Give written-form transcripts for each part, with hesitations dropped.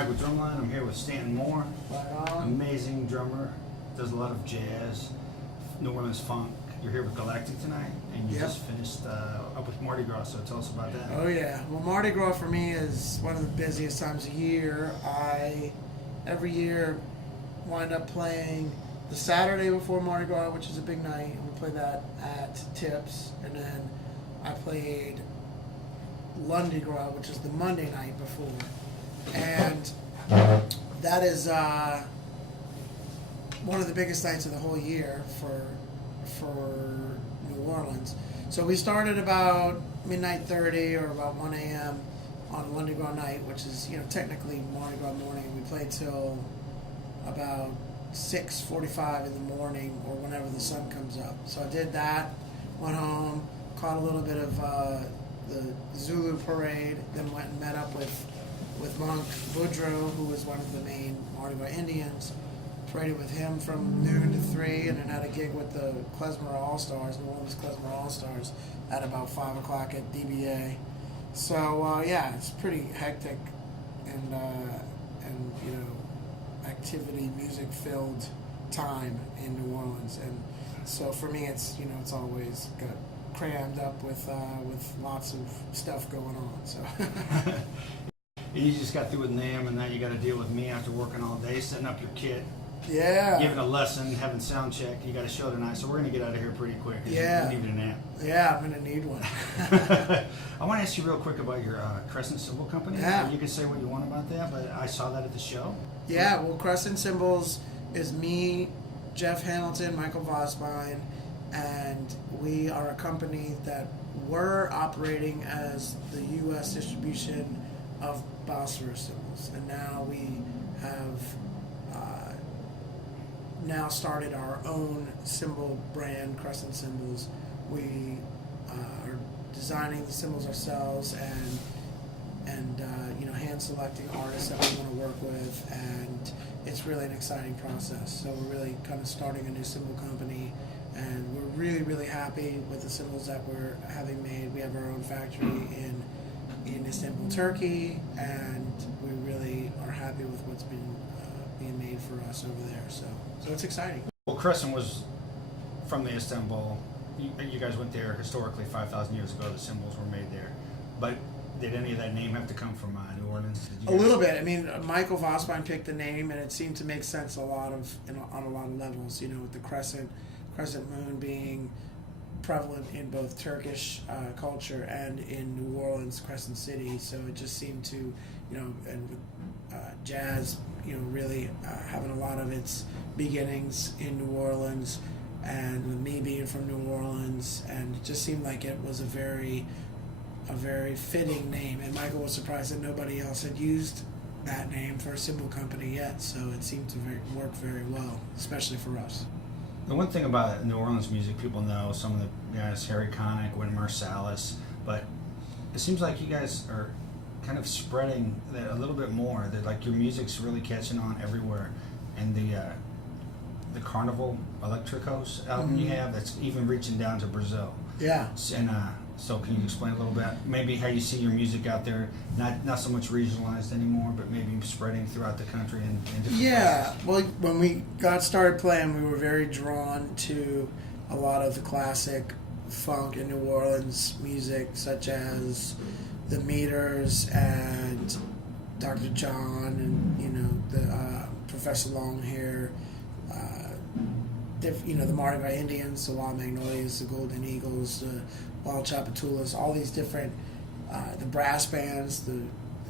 Mike with DRUMline. I'm here with Stanton Moore. Right on. Amazing drummer. Does a lot of jazz, New Orleans funk. You're here with Galactic tonight, and you Yep. just finished up with Mardi Gras, so tell us about that. Oh yeah. Well, Mardi Gras for me is one of the busiest times of year. I every year wind up playing the Saturday before Mardi Gras, which is a big night, and we play that at Tips, and then I played Lundi Gras, which is the Monday night before, and that is one of the biggest nights of the whole year for New Orleans. So we started about midnight 30 or about 1 a.m. on Lundi Gras night, which is technically Mardi Gras morning. We played till about 6:45 in the morning or whenever the sun comes up. So I did that, went home, caught a little bit of the Zulu parade, then went and met up with Monk Boudreaux, who was one of the main Mardi Gras Indians. Paraded with him from noon to 3, and then had a gig with the Klezmer All-Stars, New Orleans Klezmer All-Stars, at about 5 o'clock at DBA. So yeah, it's pretty hectic and activity, music-filled time in New Orleans, and so for me, it's always got crammed up with lots of stuff going on. So. You just got through with NAMM, and now you got to deal with me after working all day, setting up your kit. Yeah. Giving a lesson, having sound check. You got a show tonight, so we're going to get out of here pretty quick. Yeah. You need a nap. Yeah, I'm going to need one. I want to ask you real quick about your Crescent Cymbal Company. Yeah. You can say what you want about that, but I saw that at the show. Yeah, well, Crescent Cymbals is me, Jeff Hamilton, Michael Vosbein, and we are a company that we're operating as the U.S. distribution of Bosphorus cymbals, and now we have now started our own cymbal brand, Crescent Cymbals. We are designing the cymbals ourselves and hand selecting artists that we want to work with, and it's really an exciting process. So we're really kind of starting a new cymbal company, and we're really happy with the cymbals that we're having made. We have our own factory in Istanbul, Turkey, and we really are happy with what's been being made for us over there. So it's exciting. Well, Crescent was from the Istanbul. You guys went there historically 5,000 years ago. The cymbals were made there. But did any of that name have to come from New Orleans? A little bit. I mean, Michael Vosbein picked the name, and it seemed to make sense on a lot of levels. With the crescent moon being prevalent in both Turkish culture and in New Orleans, Crescent City. So it just seemed to, and with jazz, really having a lot of its beginnings in New Orleans, and with me being from New Orleans, and it just seemed like it was a very fitting name. And Michael was surprised that nobody else had used that name for a cymbal company yet. So it seemed to work very well, especially for us. The one thing about New Orleans music, people know some of the guys, Harry Connick, Wynton Marsalis, but it seems like you guys are kind of spreading that a little bit more. That like your music's really catching on everywhere, and the Carnival Electricos album you have, that's even reaching down to Brazil. Yeah. And so can you explain a little bit maybe how you see your music out there, not so much regionalized anymore, but maybe spreading throughout the country and different places? Well, when we got started playing, we were very drawn to a lot of the classic funk and New Orleans music, such as the Meters and Dr. John and the Professor Longhair, the Mardi Gras Indians, the Wild Magnolias, the Golden Eagles, the Wild Chapatulas, all these different, the brass bands, the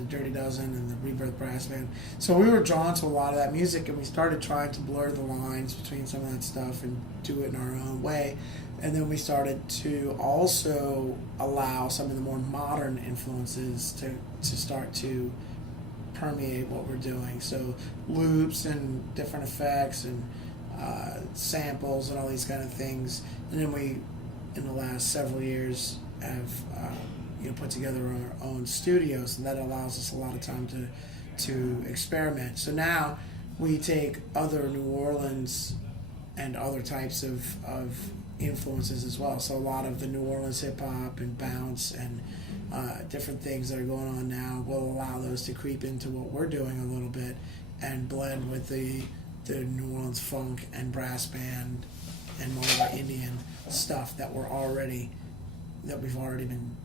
Dirty Dozen and the Rebirth Brass Band. So we were drawn to a lot of that music, and we started trying to blur the lines between some of that stuff and do it in our own way. And then we started to also allow some of the more modern influences to start to permeate what we're doing. So loops and different effects and samples and all these kind of things. And then we, in the last several years, have put together our own studios, and that allows us a lot of time to experiment. So now we take other New Orleans and other types of influences as well. So a lot of the New Orleans hip hop and bounce and different things that are going on now will allow those to creep into what we're doing a little bit and blend with the New Orleans funk and brass band and more of our Indian stuff that we've already been,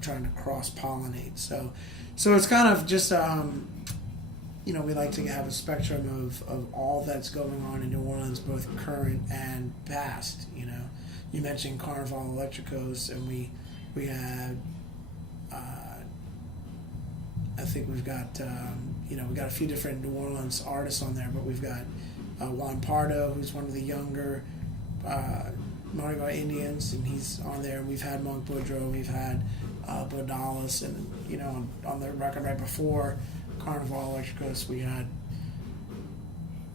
trying to cross pollinate. So it's kind of just we like to have a spectrum of all that's going on in New Orleans, both current and past. You mentioned Carnival Electricos, and we had. I think we've got we got a few different New Orleans artists on there, but we've got Juan Pardo, who's one of the younger Mardi Gras Indians, and he's on there. We've had Monk Boudreaux, we've had Bodalis, and on the record right before Carnival Electricos,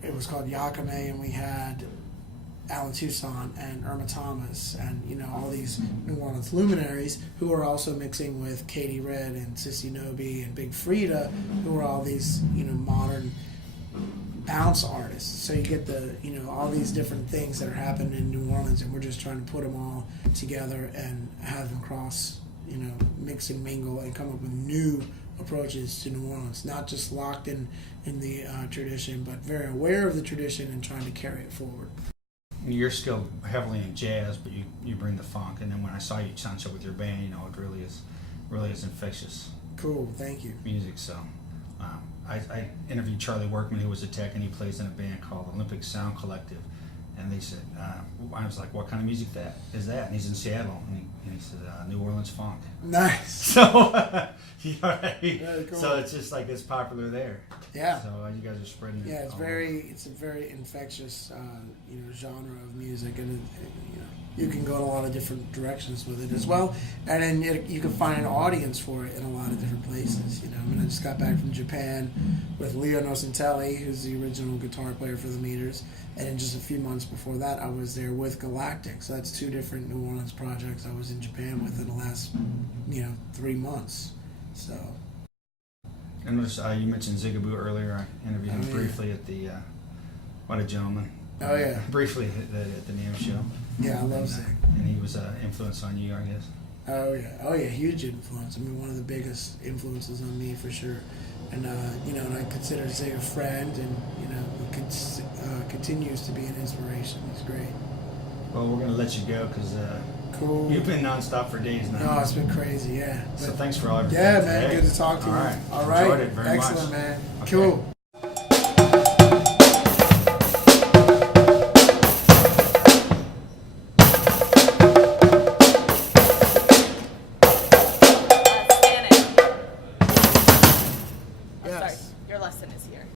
it was called Yakame, and we had Alan Toussaint and Irma Thomas, and all these New Orleans luminaries who are also mixing with Katie Red and Sissy Nobi and Big Frida, who are all these modern bounce artists. So you get the all these different things that are happening in New Orleans, and we're just trying to put them all together and have them cross, mix and mingle and come up with new approaches to New Orleans, not just locked in the tradition, but very aware of the tradition and trying to carry it forward. You're still heavily in jazz, but you bring the funk. And then when I saw you sunset with your band, it really is infectious. Cool, thank you. Music. So I interviewed Charlie Workman, who was a tech, and he plays in a band called Olympic Sound Collective. And they said, I was like, what kind of music is that? And he's in Seattle, and he said, New Orleans funk. Nice. So, Very cool. So it's just like it's popular there. Yeah. So you guys are spreading it. Yeah, it's a very infectious, genre of music, and you can go in a lot of different directions with it as well, and then you can find an audience for it in a lot of different places. I just got back from Japan with Leo Nocentelli, who's the original guitar player for the Meters, and in just a few months before that, I was there with Galactic. So that's two different New Orleans projects I was in Japan with in the last 3 months. So. I noticed you mentioned Zigaboo earlier. I interviewed him briefly at the What a Gentleman. Oh yeah. Briefly at the NAMM show. Yeah, I love Zig. And he was an influence on you, I guess. Oh yeah, huge influence. I mean, one of the biggest influences on me for sure. And and I consider Zig a friend, and he continues to be an inspiration. He's great. Well, we're gonna let you go because cool. You've been nonstop for days now. No, it's been crazy. Yeah. So thanks for all your Yeah, man. Good to talk to you. All right. All right. Enjoyed it very Excellent, much. man. Okay. Cool.